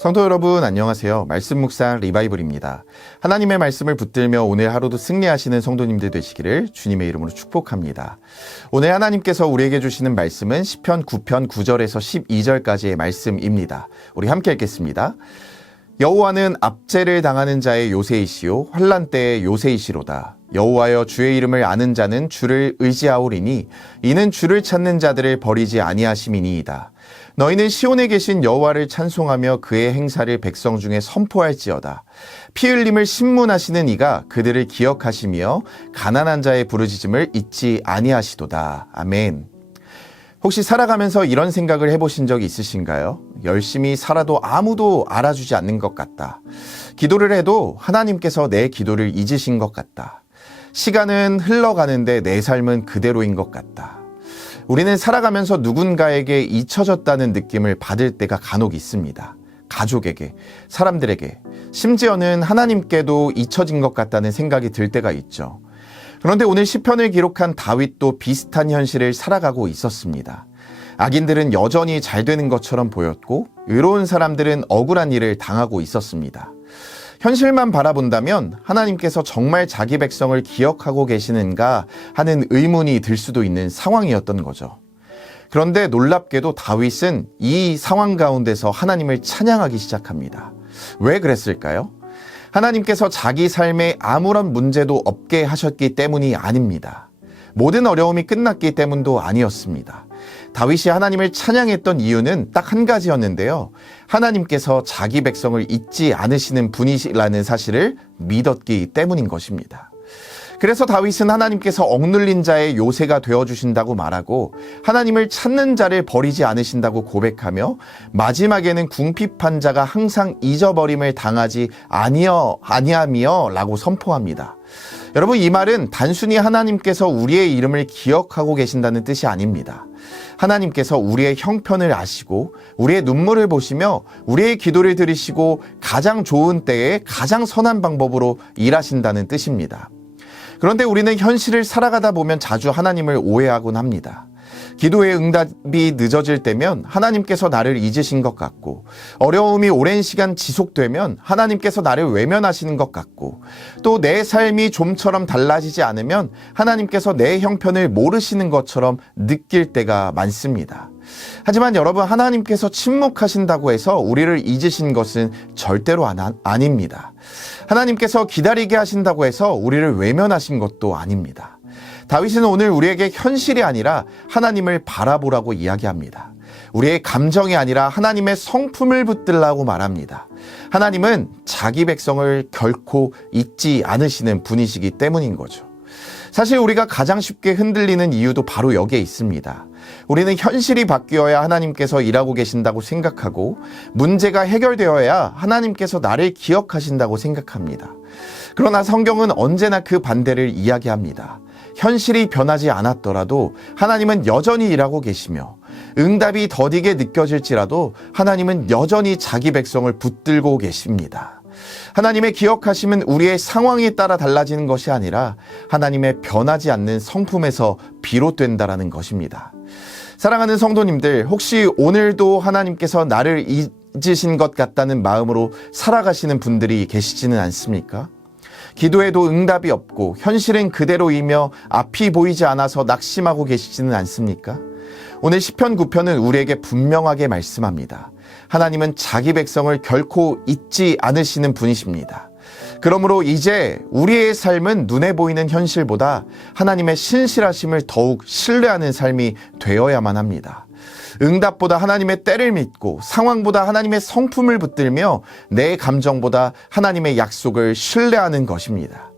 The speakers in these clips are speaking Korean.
성도 여러분 안녕하세요. 말씀 묵상 리바이블입니다. 하나님의 말씀을 붙들며 오늘 하루도 승리하시는 성도님들 되시기를 주님의 이름으로 축복합니다. 오늘 하나님께서 우리에게 주시는 말씀은 시편 9편 9절에서 12절까지의 말씀입니다. 우리 함께 읽겠습니다. 여호와는 압제를 당하는 자의 요새이시요 환난 때의 요새이시로다. 여호와여 주의 이름을 아는 자는 주를 의지하오리니 이는 주를 찾는 자들을 버리지 아니하심이니이다. 너희는 시온에 계신 여호와를 찬송하며 그의 행사를 백성 중에 선포할지어다. 피 흘림을 신문하시는 이가 그들을 기억하시며 가난한 자의 부르짖음을 잊지 아니하시도다. 아멘. 혹시 살아가면서 이런 생각을 해보신 적이 있으신가요? 열심히 살아도 아무도 알아주지 않는 것 같다. 기도를 해도 하나님께서 내 기도를 잊으신 것 같다. 시간은 흘러가는데 내 삶은 그대로인 것 같다. 우리는 살아가면서 누군가에게 잊혀졌다는 느낌을 받을 때가 간혹 있습니다. 가족에게, 사람들에게, 심지어는 하나님께도 잊혀진 것 같다는 생각이 들 때가 있죠. 그런데 오늘 시편을 기록한 다윗도 비슷한 현실을 살아가고 있었습니다. 악인들은 여전히 잘 되는 것처럼 보였고 의로운 사람들은 억울한 일을 당하고 있었습니다. 현실만 바라본다면 하나님께서 정말 자기 백성을 기억하고 계시는가 하는 의문이 들 수도 있는 상황이었던 거죠. 그런데 놀랍게도 다윗은 이 상황 가운데서 하나님을 찬양하기 시작합니다. 왜 그랬을까요? 하나님께서 자기 삶에 아무런 문제도 없게 하셨기 때문이 아닙니다. 모든 어려움이 끝났기 때문도 아니었습니다. 다윗이 하나님을 찬양했던 이유는 딱 한 가지였는데요. 하나님께서 자기 백성을 잊지 않으시는 분이라는 사실을 믿었기 때문인 것입니다. 그래서 다윗은 하나님께서 억눌린 자의 요새가 되어주신다고 말하고 하나님을 찾는 자를 버리지 않으신다고 고백하며 마지막에는 궁핍한 자가 항상 잊어버림을 당하지 아니하며 라고 선포합니다. 여러분, 이 말은 단순히 하나님께서 우리의 이름을 기억하고 계신다는 뜻이 아닙니다. 하나님께서 우리의 형편을 아시고 우리의 눈물을 보시며 우리의 기도를 들으시고 가장 좋은 때에 가장 선한 방법으로 일하신다는 뜻입니다. 그런데 우리는 현실을 살아가다 보면 자주 하나님을 오해하곤 합니다. 기도의 응답이 늦어질 때면 하나님께서 나를 잊으신 것 같고, 어려움이 오랜 시간 지속되면 하나님께서 나를 외면하시는 것 같고, 또 내 삶이 좀처럼 달라지지 않으면 하나님께서 내 형편을 모르시는 것처럼 느낄 때가 많습니다. 하지만 여러분, 하나님께서 침묵하신다고 해서 우리를 잊으신 것은 절대로 아닙니다. 하나님께서 기다리게 하신다고 해서 우리를 외면하신 것도 아닙니다. 다윗은 오늘 우리에게 현실이 아니라 하나님을 바라보라고 이야기합니다. 우리의 감정이 아니라 하나님의 성품을 붙들라고 말합니다. 하나님은 자기 백성을 결코 잊지 않으시는 분이시기 때문인 거죠. 사실 우리가 가장 쉽게 흔들리는 이유도 바로 여기에 있습니다. 우리는 현실이 바뀌어야 하나님께서 일하고 계신다고 생각하고 문제가 해결되어야 하나님께서 나를 기억하신다고 생각합니다. 그러나 성경은 언제나 그 반대를 이야기합니다. 현실이 변하지 않았더라도 하나님은 여전히 일하고 계시며 응답이 더디게 느껴질지라도 하나님은 여전히 자기 백성을 붙들고 계십니다. 하나님의 기억하심은 우리의 상황에 따라 달라지는 것이 아니라 하나님의 변하지 않는 성품에서 비롯된다라는 것입니다. 사랑하는 성도님들, 혹시 오늘도 하나님께서 나를 잊으신 것 같다는 마음으로 살아가시는 분들이 계시지는 않습니까? 기도에도 응답이 없고 현실은 그대로이며 앞이 보이지 않아서 낙심하고 계시지는 않습니까? 오늘 시편 9편은 우리에게 분명하게 말씀합니다. 하나님은 자기 백성을 결코 잊지 않으시는 분이십니다. 그러므로 이제 우리의 삶은 눈에 보이는 현실보다 하나님의 신실하심을 더욱 신뢰하는 삶이 되어야만 합니다. 응답보다 하나님의 때를 믿고 상황보다 하나님의 성품을 붙들며 내 감정보다 하나님의 약속을 신뢰하는 것입니다.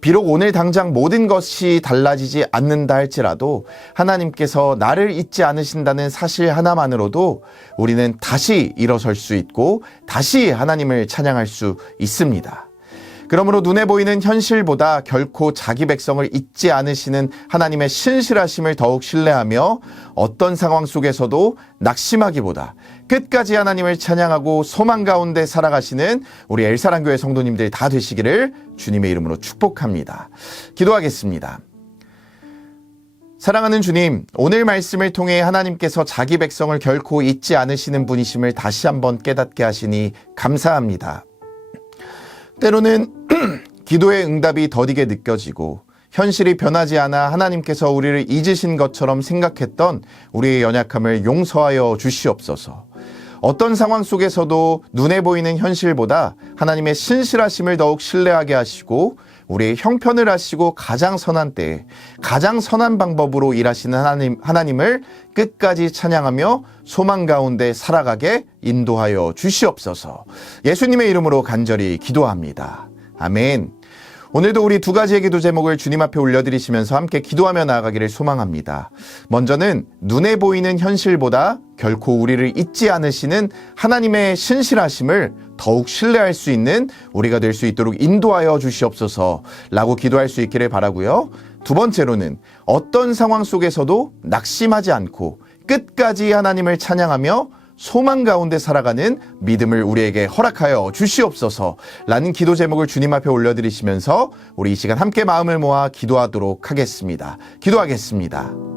비록 오늘 당장 모든 것이 달라지지 않는다 할지라도 하나님께서 나를 잊지 않으신다는 사실 하나만으로도 우리는 다시 일어설 수 있고 다시 하나님을 찬양할 수 있습니다. 그러므로 눈에 보이는 현실보다 결코 자기 백성을 잊지 않으시는 하나님의 신실하심을 더욱 신뢰하며 어떤 상황 속에서도 낙심하기보다 끝까지 하나님을 찬양하고 소망 가운데 살아가시는 우리 엘사랑교회 성도님들 다 되시기를 주님의 이름으로 축복합니다. 기도하겠습니다. 사랑하는 주님, 오늘 말씀을 통해 하나님께서 자기 백성을 결코 잊지 않으시는 분이심을 다시 한번 깨닫게 하시니 감사합니다. 때로는 기도의 응답이 더디게 느껴지고 현실이 변하지 않아 하나님께서 우리를 잊으신 것처럼 생각했던 우리의 연약함을 용서하여 주시옵소서. 어떤 상황 속에서도 눈에 보이는 현실보다 하나님의 신실하심을 더욱 신뢰하게 하시고 우리의 형편을 하시고 가장 선한 때에 가장 선한 방법으로 일하시는 하나님을 끝까지 찬양하며 소망 가운데 살아가게 인도하여 주시옵소서. 예수님의 이름으로 간절히 기도합니다. 아멘. 오늘도 우리 두 가지의 기도 제목을 주님 앞에 올려드리시면서 함께 기도하며 나아가기를 소망합니다. 먼저는 눈에 보이는 현실보다 결코 우리를 잊지 않으시는 하나님의 신실하심을 더욱 신뢰할 수 있는 우리가 될 수 있도록 인도하여 주시옵소서 라고 기도할 수 있기를 바라고요. 두 번째로는 어떤 상황 속에서도 낙심하지 않고 끝까지 하나님을 찬양하며 소망 가운데 살아가는 믿음을 우리에게 허락하여 주시옵소서 라는 기도 제목을 주님 앞에 올려드리시면서 우리 이 시간 함께 마음을 모아 기도하도록 하겠습니다. 기도하겠습니다.